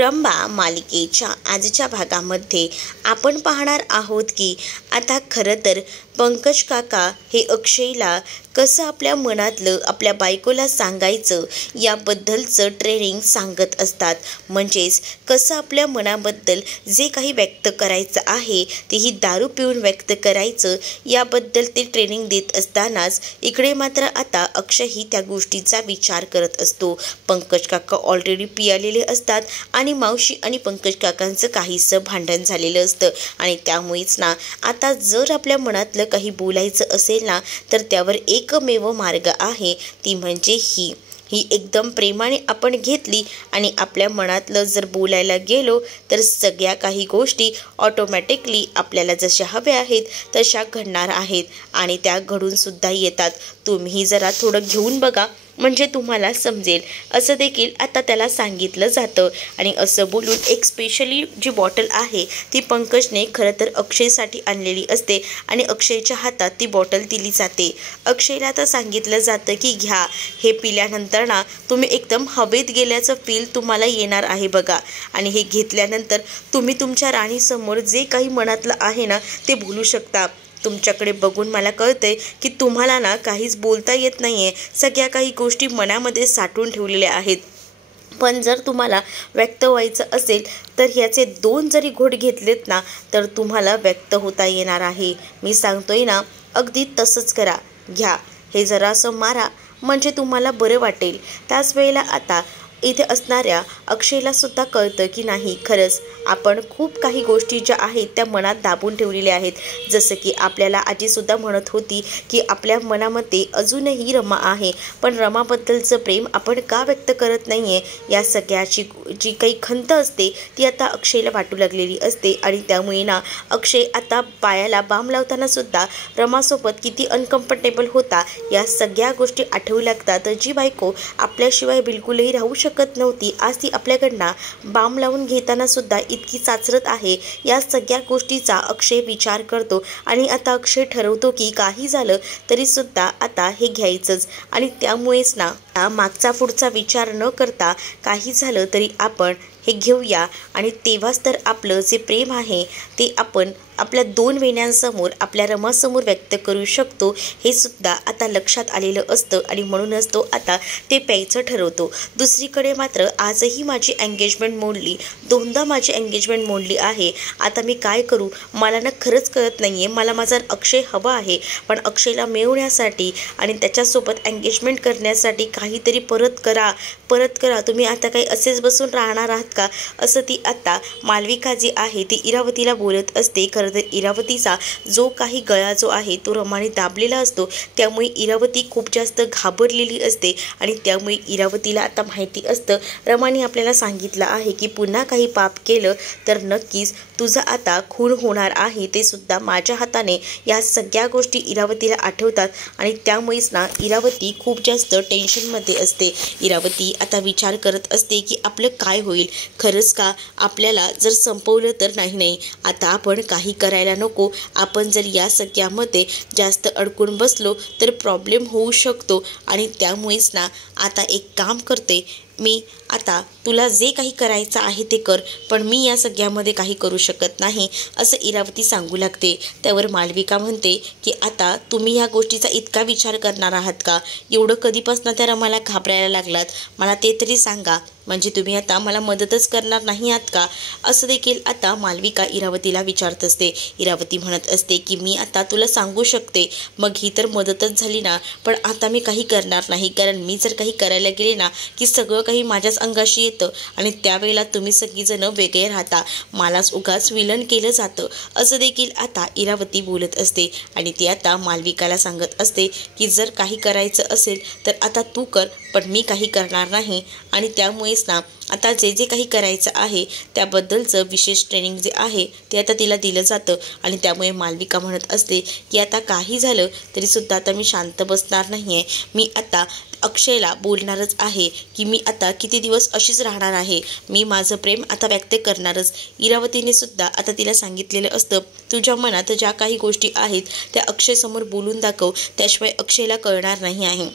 रंभा मालिकेच्या आजच्या भागामध्ये आपण पाहणार आहोत की आता खरं तर पंकज काका हे अक्षयला कसं आपल्या मनातलं आपल्या बायकोला सांगायचं याबद्दलचं ट्रेनिंग सांगत असतात. म्हणजेच कसं आपल्या मनाबद्दल जे काही व्यक्त करायचं आहे तेही दारू पिऊन व्यक्त करायचं याबद्दल ते ट्रेनिंग देत असतानाच इकडे मात्र आता अक्षयही त्या गोष्टीचा विचार करत असतो. पंकज काका ऑलरेडी पियालेले असतात आणि मावशी आणि पंकज काकांचं काहीसं भांडण झालेलं असतं आणि त्यामुळेच ना आता जर आपल्या मनातलं काही बोलायचं असेल ना तर त्यावर एकमेव मार्ग आहे ती म्हणजे ही एकदम प्रेमाने आपण घेतली आणि आपल्या मनातलं जर बोलायला गेलो तर सगळ्या काही गोष्टी ऑटोमॅटिकली आपल्याला जशा हव्या आहेत तशा घडणार आहेत आणि त्या घडून सुद्धा येतात. तुम्ही जरा थोडं घेऊन बघा म्हणजे तुम्हाला समजेल असं देखील आता त्याला सांगितलं जातं. आणि असं बोलून एक स्पेशली जी बॉटल आहे ती पंकजने खरं तर अक्षयसाठी आणलेली असते आणि अक्षयच्या हातात ती बॉटल दिली जाते. अक्षयला आता सांगितलं जातं की घ्या, हे पिल्यानंतर ना तुम्ही एकदम हवेत गेल्याचं फील तुम्हाला येणार आहे बघा आणि हे घेतल्यानंतर तुम्ही तुमच्या राणीसमोर जे काही मनातलं आहे ना ते बोलू शकता. तुमच्याकडे बघून मला कळतंय की तुम्हाला ना काहीच बोलता येत नाही आहे, सगळ्या काही गोष्टी मनामध्ये साठवून ठेवलेल्या आहेत. पण जर तुम्हाला व्यक्त व्हायचं असेल तर ह्याचे 2 जरी घोट घेतलेत ना तर तुम्हाला व्यक्त होता येणार आहे. मी सांगतोय ना अगदी तसंच करा. घ्या, हे जरासं मारा म्हणजे तुम्हाला बरं वाटेल. त्याच वेळेला आता इथे असणाऱ्या अक्षयला सुद्धा कळतं की नाही खरंच आपण खूप काही गोष्टी ज्या आहेत त्या मनात दाबून ठेवलेल्या आहेत. जसं की आपल्याला आजीसुद्धा म्हणत होती की आपल्या मनामध्ये अजूनही रमा आहे पण रमाबद्दलचं प्रेम आपण का व्यक्त करत नाही आहे या सगळ्याची जी काही खंत असते ती आता अक्षयला वाटू लागलेली असते. आणि त्यामुळे ना अक्षय आता पायाला बाम लावताना सुद्धा रमासोबत किती अनकम्फर्टेबल होता या सगळ्या गोष्टी आठवू लागतात. जी बायको आपल्याशिवाय बिलकुलही राहू शकत नव्हती आज ती आपल्याकडनं बाम लावून घेताना सुद्धा इतकी चाचरत आहे या सगळ्या गोष्टीचा अक्षय विचार करतो. आणि आता अक्षय ठरवतो की काही झालं तरी सुद्धा आता हे घ्यायचंच आणि त्यामुळेच ना मागचा पुढचा विचार न करता काही झालं तरी आपण हे घेऊया आणि तेव्हाच तर आपलं जे प्रेम आहे ते आपण आपल्या 2 वेण्यांसमोर आपल्या रमासमोर व्यक्त करू शकतो हे सुद्धा आता लक्षात आलेलं असतं आणि म्हणूनच तो आता ते प्यायचं ठरवतो. दुसरीकडे मात्र आजही माझी एंगेजमेंट मोडली, 2दा माझी एंगेजमेंट मोडली आहे. आता मी काय करू मला ना खरंच कळत नाही आहे. मला माझा अक्षय हवा आहे पण अक्षयला मिळवण्यासाठी आणि त्याच्यासोबत एंगेजमेंट करण्यासाठी काहीतरी परत करा तुम्ही आता काही असेच बसून राहणार आहात का असं ती आता मालविका जी आहे ती इरावतीला बोलत असते. खरं तर इरावतीचा जो काही गळा जो आहे तो रमाने दाबलेला असतो त्यामुळे इरावती खूप जास्त घाबरलेली असते आणि त्यामुळे इरावतीला आता माहिती असतं रमाने आपल्याला सांगितलं आहे की पुन्हा काही पाप केलं तर नक्कीच तुझं आता खून होणार आहे ते सुद्धा माझ्या हाताने. या सगळ्या गोष्टी इरावतीला आठवतात आणि त्यामुळेच ना इरावती खूप जास्त टेन्शनमध्ये असते. इरावती आता विचार करत असते की आपलं काय होईल, खरंच का आपल्याला जर संपवलं तर नाही आता आपण काही करायला नको. आपण जर या सगळ्यामध्ये जास्त अडकून बसलो तर प्रॉब्लेम होऊ शकतो आणि त्यामुळेच ना आता एक काम करते मी, आता तुला जे काही करायचं आहे ते कर पण मी या सगळ्यामध्ये काही करू शकत नाही असं इरावती सांगू लागते. त्यावर मालविका म्हणते की आता तुम्ही ह्या गोष्टीचा इतका विचार करणार आहात का, एवढं कधीपासून त्या रमाला घाबरायला लागलात मला ते तरी सांगा, म्हणजे तुम्ही आता मला मदतच करणार नाही आहात का असं देखील आता मालविका इरावतीला विचारत असते. इरावती म्हणत असते की मी आता तुला सांगू शकते मग ही तर मदतच झाली ना पण आता मी काही करणार नाही कारण मी जर काही करायला गेले ना की सगळं काही माझ्याच अंगाशी येतं आणि त्यावेळेला तुम्ही सगळीजण वेगळे राहता, मलाच उगाच विलन केलं जातं असं देखील आता इरावती बोलत असते. आणि ती आता मालविकाला सांगत असते की जर काही करायचं असेल तर आता तू कर पण मी काही करणार नाही. आणि त्यामुळेच ना आता जे काही करायचं आहे त्याबद्दलचं विशेष ट्रेनिंग जे आहे ते आता तिला दिलं जातं. आणि त्यामुळे मालविका म्हणत असते की आता काही झालं तरीसुद्धा आता मी शांत बसणार नाही आहे, मी आता अक्षयला बोलणारच आहे की मी आता किती दिवस अशीच राहणार आहे, मी माझं प्रेम आता व्यक्त करणारच. इरावतीने सुद्धा आता तिला सांगितलेलं असतं तुझ्या मनात ज्या काही गोष्टी आहेत त्या अक्षयसमोर बोलून दाखव त्याशिवाय अक्षयला कळणार नाही आहे.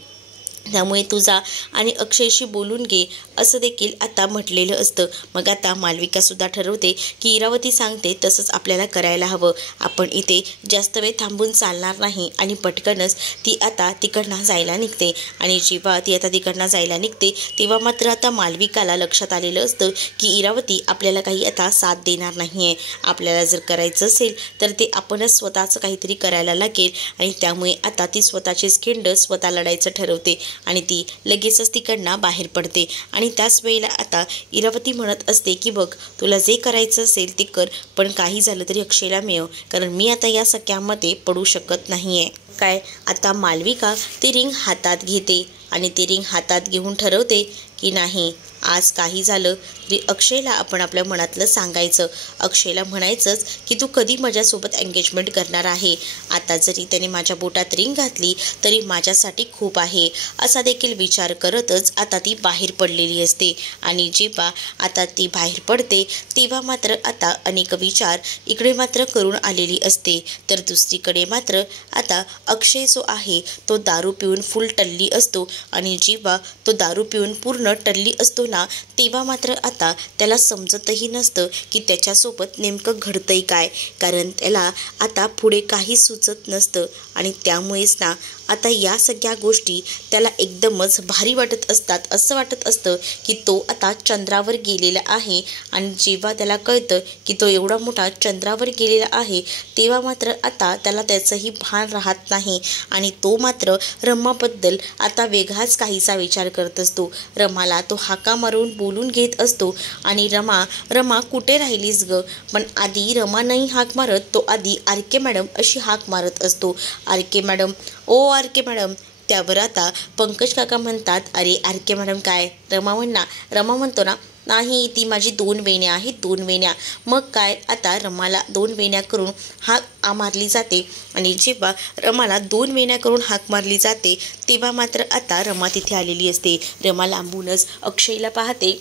त्यामुळे तू जा आणि अक्षयशी बोलून घे असं देखील आता म्हटलेलं असतं. मग आता मालविकासुद्धा ठरवते की इरावती सांगते तसंच आपल्याला करायला हवं. आपण इथे जास्त वेळ थांबून चालणार नाही आणि पटकनच ती आता तिकडनं जायला निघते. आणि जेव्हा ती आता तिकडनं जायला निघते तेव्हा मात्र आता मालविकाला लक्षात आलेलं असतं की इरावती आपल्याला काही आता साथ देणार नाही आहे. आपल्याला जर करायचं असेल तर ते आपणच स्वतःचं काहीतरी करायला लागेल. आणि त्यामुळे आता ती स्वतःचीच खिंड स्वतः लढायचं ठरवते आणि ती लगेचच तिकडनं बाहेर पडते. आणि त्याच वेळेला आता इरावती म्हणत असते की बघ, तुला जे करायचं असेल ते कर, पण काही झालं तरी अक्षयला मिळव, कारण मी आता या सगळ्यामध्ये पडू शकत नाही आहे. काय आता मालविका ती रिंग हातात घेते आणि ती रिंग हातात घेऊन ठरवते की नाही, आज काही झालं तरी अक्षयला आपण आपल्या मनातलं सांगायचं. अक्षयला म्हणायचंच की तू कधी माझ्यासोबत एंगेजमेंट करणार आहे. आता जरी त्याने माझ्या बोटात रिंग घातली तरी माझ्यासाठी खूप आहे असा देखील विचार करतच आता ती बाहेर पडलेली असते. आणि जेव्हा आता ती बाहेर पडते तेव्हा मात्र आता अनेक विचार इकडे मात्र करून आलेली असते. तर दुसरीकडे मात्र आता अक्षय जो आहे तो दारू पिऊन फुल टल्ली असतो. आणि जेव्हा तो दारू पिऊन पूर्ण टल्ली असतो ना, तेव्हा मात्र आता त्याला समजतही नसतं की त्याच्यासोबत नेमकं घडतंय काय, कारण त्याला आता पुढे काही सुचत नसतं. आणि त्यामुळेच ना आता या सगळ्या गोष्टी त्याला एकदमच भारी वाटत असतात. असं वाटत असतं की तो आता चंद्रावर गेलेला आहे. आणि जेव्हा त्याला कळतं की तो एवढा मोठा चंद्रावर गेलेला आहे तेव्हा मात्र आता त्याला त्याचंही भान राहत नाही. आणि तो मात्र रमाबद्दल आता वेगळाच काहीसा विचार करत असतो. रमाला तो हाका मारून बोलून घेत असतो आणि रमा कुठे राहिलीस ग, पण आधी रमा नाही हाक मारत, तो आधी आरके मॅडम अशी हाक मारत असतो. आरके मॅडम, ओ आरके मॅडम. त्यावर आता पंकज काका म्हणतात, अरे आरके मॅडम काय? रमा म्हणतो ना, नाही ती माझी 2 वेण्या आहेत, 2 वेण्या. मग काय, आता रमाला 2 वेण्या करून हाक मारली जाते. आणि जेव्हा रमाला 2 वेण्या करून हाक मारली जाते तेव्हा मात्र आता रमा तिथे आलेली असते. रमा लांबूनच अक्षयला पाहते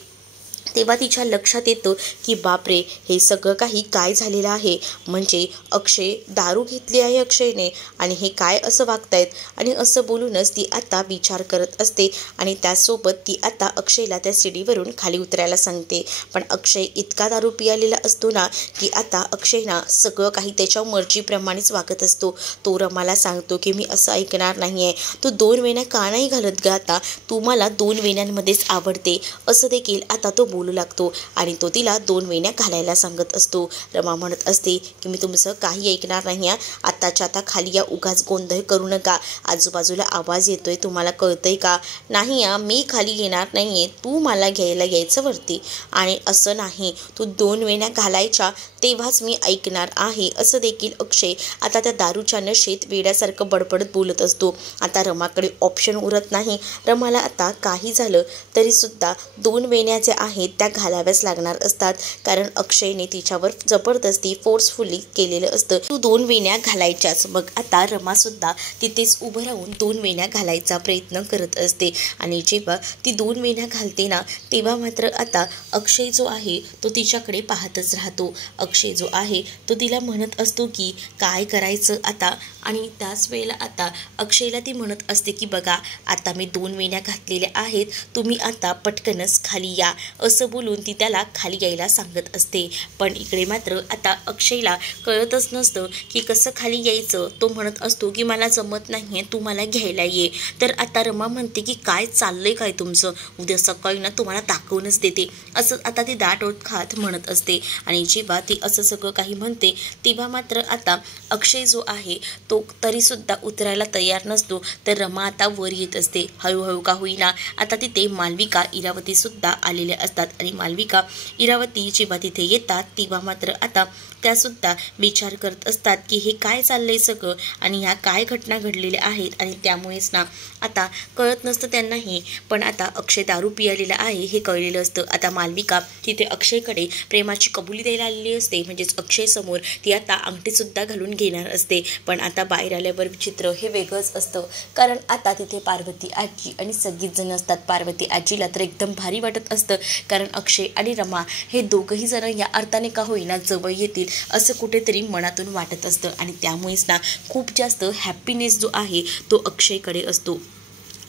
तेव्हा तिच्या लक्षात येतं की बापरे, हे सगळं काही काय झालेलं आहे. म्हणजे अक्षय दारू घेतली आहे अक्षयने, आणि हे काय असं वागतायत. आणि असं बोलूनच ती आता विचार करत असते. आणि त्यासोबत ती आता अक्षयला त्या सीडीवरून खाली उतरायला सांगते. पण अक्षय इतका दारू पियालेला असतो ना की आता अक्षय ना सगळं काही त्याच्या मर्जीप्रमाणेच वागत असतो. तो रमाला सांगतो की मी असं ऐकणार नाही आहे, तू 2 वेण्या का नाही घालत ग, आता तू मला 2 वेण्यांमध्येच आवडते असं देखील आता तो बोलू लागतो. आणि तो तिला 2 वेण्या घालायला सांगत असतो. रमा म्हणत असते की मी तुमचं काही ऐकणार नाही आहे, आत्ताच्या आता खाली या, उगाच गोंधळ करू नका, आजूबाजूला आवाज येतोय, तुम्हाला कळतंय का? नाही मी खाली येणार नाही आहे, तू मला घ्यायला यायचं वरती. आणि असं नाही, तू 2 वेण्या घालायच्या तेव्हाच मी ऐकणार आहे असं देखील अक्षय आता त्या दारूच्या नशेत वेड्यासारखं बडबडत बोलत असतो. आता रमाकडे ऑप्शन उरत नाही. रमाला आता काही झालं तरीसुद्धा 2 वेण्या ज्या आहेत त्या घालाव्याच लागणार असतात, कारण अक्षयने तिच्यावर जबरदस्ती फोर्सफुली केलेलं असतं. तू 2 वेण्या घालायच्याच. मग आता रमासुद्धा तिथेच उभं राहून 2 वेण्या घालायचा प्रयत्न करत असते. आणि जेव्हा ती 2 वेण्या घालते ना तेव्हा मात्र आता अक्षय जो आहे तो तिच्याकडे पाहतच राहतो. अक्षय जो आहे तो तिला म्हणत असतो की काय करायचं आता. आणि त्याच वेळेला आता अक्षयला ती म्हणत असते की बघा, आता मी 2 वेण्या घातलेल्या आहेत, तुम्ही आता पटकनच खाली या असं बोलून ती त्याला खाली यायला सांगत असते. पण इकडे मात्र आता अक्षयला कळतच नसतं की कसं खाली यायचं. तो म्हणत असतो की मला जमत नाही आहे, तू मला घ्यायला ये. तर आता रमा म्हणते की काय चाललंय काय तुमचं, उद्या सकाळी ना तुम्हाला दाखवूनच देते असं आता ती दाट ओठ खात म्हणत असते. आणि जेव्हा ती असं सगळं काही म्हणते तेव्हा मात्र आता अक्षय जो आहे तो तरीसुद्धा उतरायला तयार नसतो. तर रमा आता वर येत असते. हळूहळू का होईना आता तिथे मालविका इरावतीसुद्धा आलेल्या असतात. आणि मालविका इरावती जेव्हा तिथे येतात तेव्हा मात्र आता त्यासुद्धा विचार करत असतात की हे काय चाललंय सगळं आणि ह्या काय घटना घडलेल्या आहेत. आणि त्यामुळेच ना आता कळत नसतं त्यांनाही, पण आता अक्षय दारू पियालेला आहे हे कळलेलं असतं. आता मालविका तिथे अक्षयकडे प्रेमाची कबुली द्यायला आलेली असते. म्हणजेच अक्षय समोर ती आता अंगठीसुद्धा घालून घेणार असते. पण आता बाहेर आल्यावर चित्र हे वेगळंच असतं, कारण आता तिथे पार्वती आजी आणि सगळीच जण असतात. पार्वती आजीला तर एकदम भारी वाटत असतं, कारण अक्षय आणि रमा हे दोघंही जण या अर्थाने का होईना जवळ येतील असं कुठेतरी मनातून वाटत असतं. आणि त्यामुळेच ना खूप जास्त हॅपीनेस जो आहे तो अक्षयकडे असतो.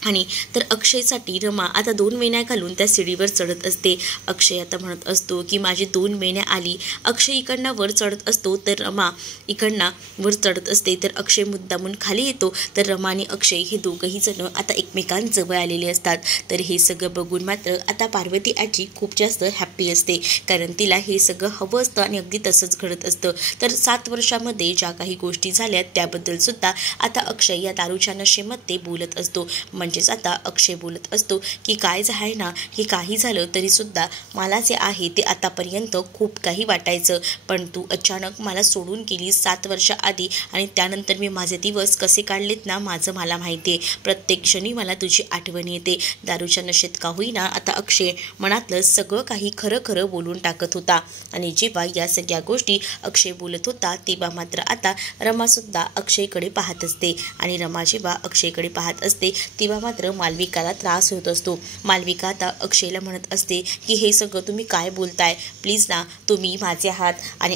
आणि तर अक्षयसाठी रमा आता 2 वेण्या घालून त्या सीडीवर चढत असते. अक्षय आता म्हणत असतो की माझी 2 वेण्या आली. अक्षय इकडनं वर चढत असतो तर रमा इकडनं वर चढत असते. तर अक्षय मुद्दामून खाली येतो. तर रमा आणि अक्षय हे दोघंही जण आता एकमेकांजवळ आलेले असतात. तर हे सगळं बघून मात्र आता पार्वती आजी खूप जास्त हॅप्पी असते, कारण तिला हे सगळं हवं असतं आणि अगदी तसंच घडत असतं. तर 7 वर्षामध्ये ज्या काही गोष्टी झाल्या त्याबद्दल सुद्धा आता अक्षय या दारूच्या नशेमध्ये बोलत असतो. म्हणजेच आता अक्षय बोलत असतो की काय आहे ना, हे काही झालं तरीसुद्धा मला जे आहे ते आतापर्यंत खूप काही वाटायचं, पण तू अचानक मला सोडून गेली 7 वर्षाआधी आणि त्यानंतर मी माझे दिवस कसे काढलेत ना माझं मला माहिती आहे. प्रत्येक क्षणी मला तुझी आठवण येते. दारूच्या नशेत का होईना आता अक्षय मनातलं सगळं काही खरं खरं बोलून टाकत होता. आणि जेव्हा या सगळ्या गोष्टी अक्षय बोलत होता तेव्हा मात्र आता रमासुद्धा अक्षयकडे पाहत असते. आणि रमा जेव्हा अक्षयकडे पाहत असते तेव्हा मात्र मालविकाला त्रास होत असतो. मालविका आता अक्षयला म्हणत असते की हे सगळं तुम्ही काय बोलताय, प्लीज ना तुम्ही माझे आहात आणि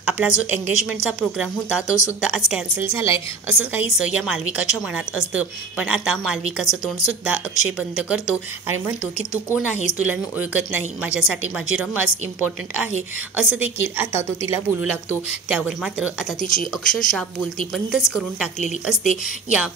आपला जो एंगेजमेंटचा प्रोग्राम होता तो सुद्धा आज कॅन्सल झालाय, असं काहीसं या मालविकाच्या मनात असतं. पण आता मालविकाचं तोंडसुद्धा अक्षय बंद करतो आणि म्हणतो की तू कोण आहेस, तुला मी ओळखत नाही, माझ्यासाठी माझी रमाच इम्पॉर्टंट आहे, असं देखील आता तो तिला बोलू लागतो. त्यावर मात्र आता तिची अक्षरशः बोलती बंदच करून टाकलेली असते या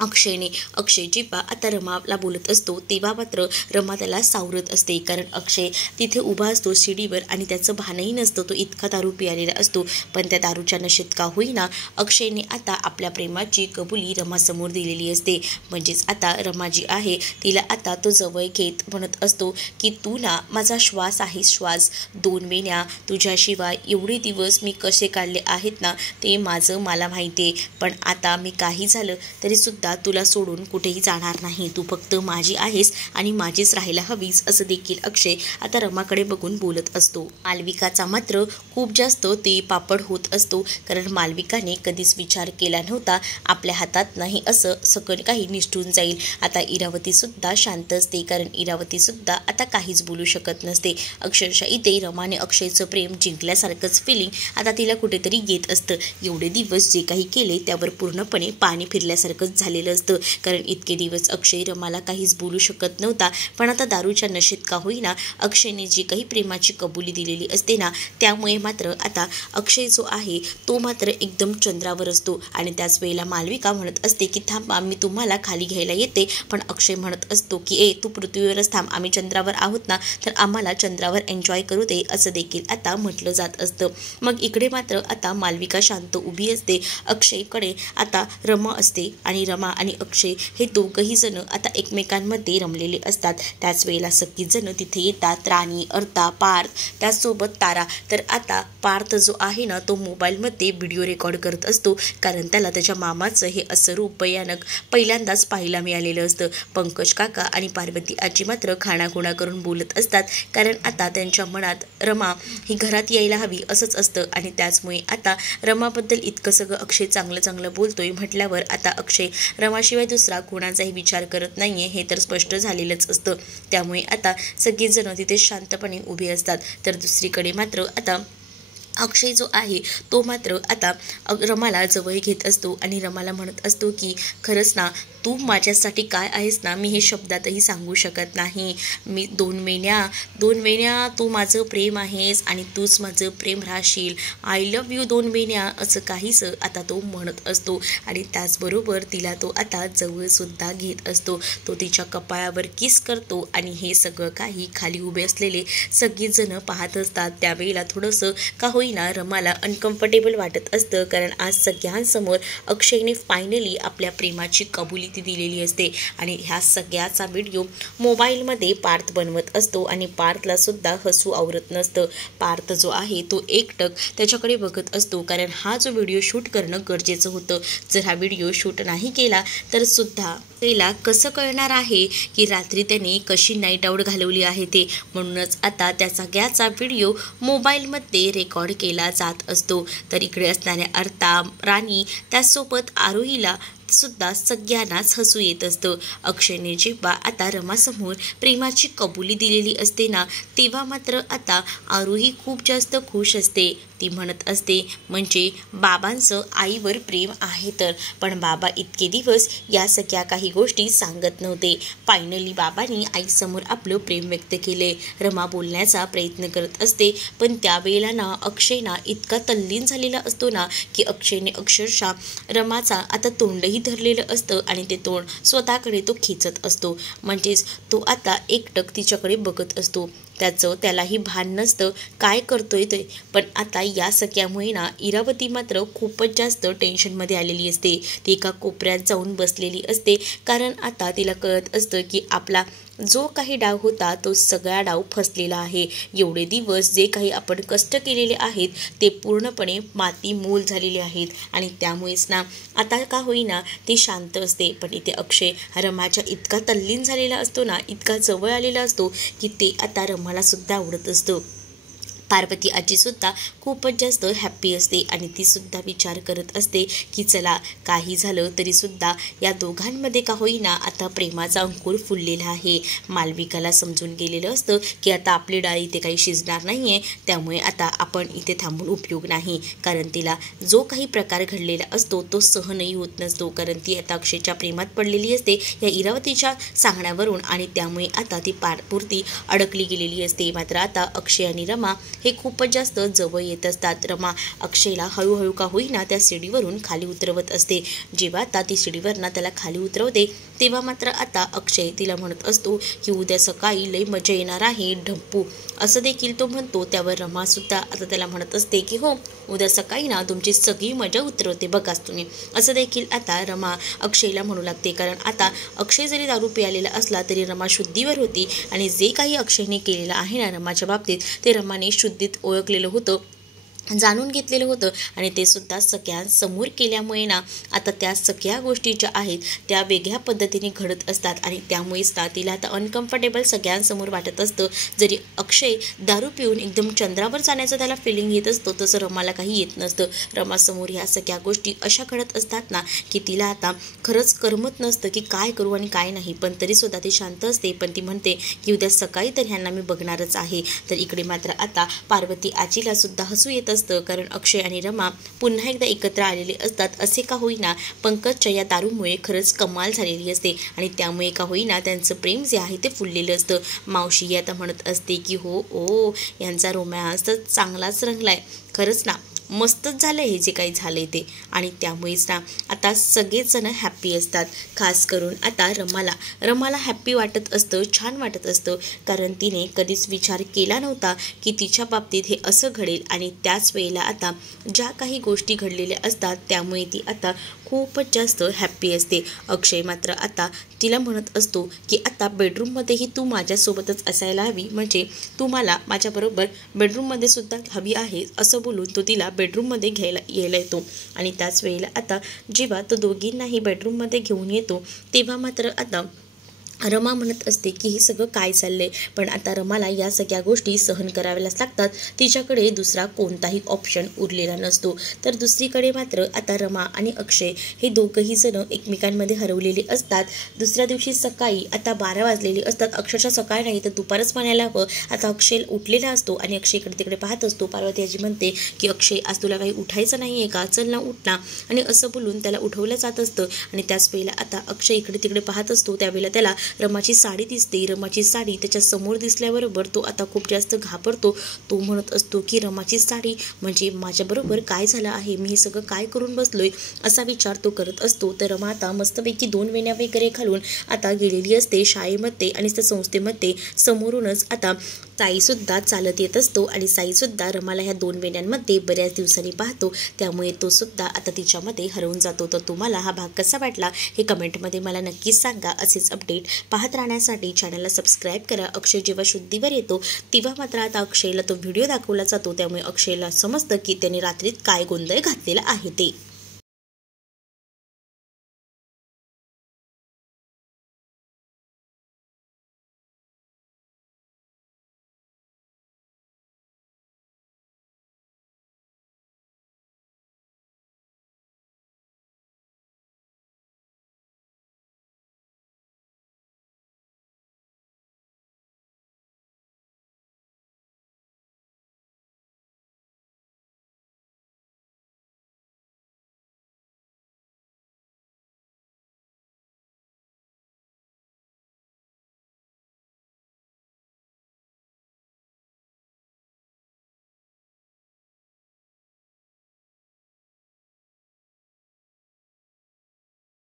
अक्षयने. अक्षय जेव्हा आता रमाला बोलत असतो तेव्हा मात्र रमा त्याला सावरत असते, कारण अक्षय तिथे उभा असतो शिडीवर आणि त्याचं भानही नसतं, तो इतका दारू पियालेला असतो. पण त्या दारूच्या नशेत का होईना अक्षयने आता आपल्या प्रेमाची कबुली रमासमोर दिलेली असते. म्हणजेच आता रमा जी आहे तिला आता तो जवळ घेत म्हणत असतो की तू ना माझा श्वास आहे, श्वास. 2 वेण्या तुझ्याशिवाय एवढे दिवस मी कसे काढले आहेत ना ते माझं मला माहिती आहे, पण आता मी काही झालं तरीसुद्धा तुला सोडून कुठेही जाणार नाही, तू फक्त माझी आहेस आणि माझीच राहायला हवीस, असं देखील अक्षय आता रमाकडे बघून बोलत असतो. मालविकाचा मात्र खूप जास्त ते पापड होत असतो, कारण मालविकाने कधीच विचार केला नव्हता आपल्या हातात नाही असं सगळं काही निष्ठून जाईल. आता इरावती सुद्धा शांत असते, कारण इरावती सुद्धा आता काहीच बोलू शकत नसते. अक्षरशः इथे रमाने अक्षयचं प्रेम जिंकल्यासारखंच फिलिंग आता तिला कुठेतरी येत असतं. एवढे दिवस जे काही केले त्यावर पूर्णपणे पाणी फिरल्यासारखंच झालेलं असतं, कारण इतके दिवस अक्षय रमाला काहीच बोलू शकत नव्हता. पण आता दारूच्या नशेत का होईना अक्षयने जी काही प्रेमाची कबुली दिलेली असते ना त्यामुळे मात्र आता अक्षय जो आहे तो मात्र एकदम चंद्रावर असतो. आणि त्याच वेळेला मालविका म्हणत असते की थांब आम्ही तुम्हाला खाली घ्यायला येते, पण अक्षय म्हणत असतो की तू पृथ्वीवरच थांब, आम्ही चंद्रावर आहोत ना तर आम्हाला चंद्रावर एन्जॉय करू दे, असं देखील आता म्हटलं जात असतं. मग इकडे मात्र आता मालविका शांत उभी असते. अक्षयकडे आता रमा असते आणि रमा आणि अक्षय हे दोघंही जण आता एकमेकांमध्ये रमलेले असतात. त्याच वेळेला सगळीच जण तिथे येतात, राणी, अर्ता, पार्थ, त्याचसोबत तारा. तर आता पार्थ जो आहे ना तो मोबाईलमध्ये व्हिडिओ रेकॉर्ड करत असतो, कारण त्याला त्याच्या मामाचं हे असं रूप भयानक पहिल्यांदाच पाहायला मिळालेलं असतं. पंकज काका आणि पार्वती आजी मात्र खाणाखुणा करून बोलत असतात, कारण आता त्यांच्या मनात रमा ही घरात यायला हवी असंच असतं. आणि त्याचमुळे आता रमाबद्दल इतकं सगळं अक्षय चांगलं चांगलं बोलतोय म्हटल्यावर आता अक्षय रमाशिवाय दुसरा कोणाचाही विचार करत नाहीये हे तर स्पष्ट झालेलंच असतं. त्यामुळे आता सगळेजण तिथे शांतपणे उभे असतात. तर दुसरीकडे मात्र आता अक्षय जो आहे तो मात्र आता रमाला जवळ घेत असतो आणि रमाला म्हणत असतो की खरंच ना तू माझ्यासाठी काय आहेस ना मी हे शब्दातही सांगू शकत नाही. मी 2 वेण्या तू माझं प्रेम आहेस आणि तूच माझं प्रेम राहशील. आय लव्ह यू 2 वेण्या, असं काहीसं आता तो म्हणत असतो. आणि त्याचबरोबर तिला तो आता जवळसुद्धा घेत असतो. तो तिच्या कपाळावर किस करतो आणि हे सगळं काही खाली उभे असलेले सगळीजणं पाहत असतात. त्यावेळेला थोडंसं का होईना रमाला अनकम्फर्टेबल वाटत असतं, कारण आज सगळ्यांसमोर अक्षयने फायनली आपल्या प्रेमाची कबुली ती दिलेली असते. आणि ह्या सगळ्याचा व्हिडिओ मोबाईलमध्ये पार्थ बनवत असतो आणि पार्थला सुद्धा हसू आवरत नसतं. पार्थ जो आहे तो एकटक त्याच्याकडे बघत असतो, कारण हा जो व्हिडिओ शूट करणं गरजेचं होतं. जर हा व्हिडिओ शूट नाही केला तर सुद्धा त्याला कसं कळणार आहे की रात्री त्याने कशी नाईट आऊट घालवली आहे ते. म्हणूनच आता त्या सगळ्याचा व्हिडिओ मोबाईलमध्ये रेकॉर्ड केला जात असतो. तर इकडे असणाऱ्या अर्ता, राणी, त्याचसोबत आरोहीला सुद्धा सगळ्यांनाच हसू येत असतं. अक्षयने जेव्हा आता रमासमोर प्रेमाची कबुली दिलेली असते ना, तेव्हा मात्र आता आरूही खूप जास्त खुश असते. ती म्हणत असते म्हणजे बाबांचं आईवर प्रेम आहे तर. पण बाबा इतके दिवस या सगळ्या काही गोष्टी सांगत नव्हते. फायनली बाबांनी आईसमोर आपलं प्रेम व्यक्त केले. रमा बोलण्याचा प्रयत्न करत असते, पण त्यावेळेला ना अक्षय ना इतका तल्लीन झालेला असतो ना की अक्षयने अक्षरशः रमाचा आता तोंडही धरलेलं असतं आणि ते तोंड स्वतःकडे तो खेचत असतो. म्हणजेच तो आता एकटक तिच्याकडे बघत असतो. त्यालाही भान नसतं काय करतोय ते. पण आता या सगळ्यामुळे ना इरावती मात्र खूपच जास्त टेन्शनमध्ये आलेली असते. ती एका कोपऱ्यात जाऊन बसलेली असते, कारण आता तिला कळत असतं की आपला जो काही डाव होता तो सगळा डाव फसलेला आहे. एवढे दिवस जे काही आपण कष्ट केलेले आहेत ते पूर्णपणे माती मोल झालेले आहेत आणि त्यामुळेच ना आता का होईना ती शांत असते. पण इथे अक्षय रमाच्या इतका तल्लीन झालेला असतो ना, इतका जवळ आलेला असतो की ते आता रमाला सुद्धा आवडत असतं. पार्वती आजीसुद्धा खूपच जास्त हॅप्पी असते आणि तीसुद्धा विचार करत असते की चला काही झालं तरीसुद्धा या दोघांमध्ये का होईना आता प्रेमाचा अंकुर फुललेला आहे. मालविकाला समजून गेलेलं असतं की आता आपली डाळ इथे काही शिजणार नाही आहे, त्यामुळे आता आपण इथे थांबून उपयोग नाही. कारण तिला जो काही प्रकार घडलेला असतो तो सहनही होत नसतो, कारण ती आता अक्षयच्या प्रेमात पडलेली असते या इरावतीच्या सांगण्यावरून आणि त्यामुळे आता ती पारपुरती अडकली गेलेली असते. मात्र आता अक्षय आणि रमा हे खूपच जास्त जवळ येत असतात. रमा अक्षयला हळूहळू का होईना त्या शिडीवरून खाली उतरवत असते. जेव्हा आता ती शिडीवरनं त्याला खाली उतरवते तेव्हा मात्र आता अक्षय तिला म्हणत असतो की उद्या सकाळी लई मजा येणार आहे ढप्पू, असं देखील तो म्हणतो. त्यावर रमासुद्धा आता त्याला म्हणत असते की हो उद्या सकाळी ना तुमची सगळी मजा उतरवते बघाच तुम्ही, असं देखील आता रमा अक्षयला म्हणू लागते. कारण आता अक्षय जरी दारू पियालेला असला तरी रमा शुद्धीवर होती आणि जे काही अक्षयने केलेलं आहे ना रमाच्या बाबतीत ते रमाने शुद्धीत ओळखलेलं होतं, जाणून घेतलेलं होतं आणि ते सुद्धा सगळ्यांसमोर केल्यामुळे ना आता त्या सगळ्या गोष्टी ज्या आहेत त्या वेगळ्या पद्धतीने घडत असतात आणि त्यामुळेच ना तिला आता अनकम्फर्टेबल सगळ्यांसमोर वाटत असतं. जरी अक्षय दारू पिऊन एकदम चंद्रावर जाण्याचं त्याला फिलिंग येत असतो तसं रमाला काही येत नसतं. रमासमोर ह्या सगळ्या गोष्टी अशा घडत असतात ना की तिला आता खरंच करमत नसतं की काय करू आणि काय नाही. पण तरीसुद्धा ती शांत असते. पण ती म्हणते की उद्या सकाळी तर ह्यांना मी बघणारच आहे. तर इकडे मात्र आता पार्वती आजीला सुद्धा हसू येत असतं, कारण अक्षय आणि रमा पुन्हा एकदा एकत्र आलेले असतात. असे का होईना पंकजच्या या दारूमुळे खरंच कमाल झालेली असते आणि त्यामुळे का होईना त्यांचं प्रेम जे आहे ते फुललेलं असतं. मावशी आता म्हणत असते की हो ओ यांचा रोमॅन्स तर चांगलाच रंगलाय, खरंच ना मस्तच झालं हे जे काही झालंय ते. आणि त्यामुळेच ना आता सगळेच जण हॅप्पी असतात. खास करून आता रमाला हॅप्पी वाटत असतं, छान वाटत असतं, कारण तिने कधीच विचार केला नव्हता की तिच्या बाबतीत हे असं घडेल. आणि त्याच वेळेला आता ज्या काही गोष्टी घडलेल्या असतात त्यामुळे ती आता खूपच जास्त हॅप्पी असते. अक्षय मात्र आता तिला म्हणत असतो की आता बेडरूममध्येही तू माझ्यासोबतच असायला हवी, म्हणजे तू मला माझ्याबरोबर बेडरूममध्ये सुद्धा हवी आहे, असं बोलून तो तिला बेडरूममध्ये यायला येतो. आणि त्याच वेळेला आता जेव्हा तो दोघींनाही बेडरूममध्ये घेऊन येतो तेव्हा मात्र आता रमा म्हणत असते की हे सगळं काय चाललंय. पण आता रमाला या सगळ्या गोष्टी सहन कराव्याच लागतात. तिच्याकडे दुसरा कोणताही ऑप्शन उरलेला नसतो. तर दुसरीकडे मात्र आता रमा आणि अक्षय हे दोघंही जण एकमेकांमध्ये हरवलेले असतात. दुसऱ्या दिवशी सकाळी आता 12 वाजलेली असतात. अक्षरशः सकाळ नाही तर दुपारच म्हणायला हवं. आता अक्षय उठलेला असतो आणि अक्षय इकडे तिकडे पाहत असतो. पार्वती आजी म्हणते की अक्षय आज तुला काही उठायचं नाही आहे का, चल ना उठ ना, आणि असं बोलून त्याला उठवलं जात असतं. आणि त्याच वेळेला आता अक्षय इकडे तिकडे पाहत असतो. त्यावेळेला त्याला रमाची साडी दिसते. रमाची साडी त्याच्या समोर दिसल्याबरोबर तो आता खूप जास्त घाबरतो. तो म्हणत असतो की रमाची साडी म्हणजे माझ्याबरोबर काय झालं आहे, मी हे सगळं काय करून बसलोय, असा विचार तो करत असतो. तर रमा आता मस्तपैकी 2 वेण्या वगैरे घालून आता गेलेली असते शाळेमध्ये आणि त्या संस्थेमध्ये. समोरूनच आता साईसुद्धा चालत येत असतो आणि साईसुद्धा रमाला ह्या 2 वेण्यांमध्ये बऱ्याच दिवसांनी पाहतो. त्यामुळे तो सुद्धा आता तिच्यामध्ये हरवून जातो. तर तुम्हाला हा भाग कसा वाटला हे कमेंटमध्ये मला नक्कीच सांगा. असेच अपडेट पाहत राहण्यासाठी चॅनलला सबस्क्राईब करा. अक्षय जेव्हा शुद्धीवर येतो तेव्हा मात्र आता अक्षयला तो व्हिडिओ दाखवला जातो. त्यामुळे अक्षयला समजतं की त्याने रात्रीत काय गोंधळ घातलेला आहे ते.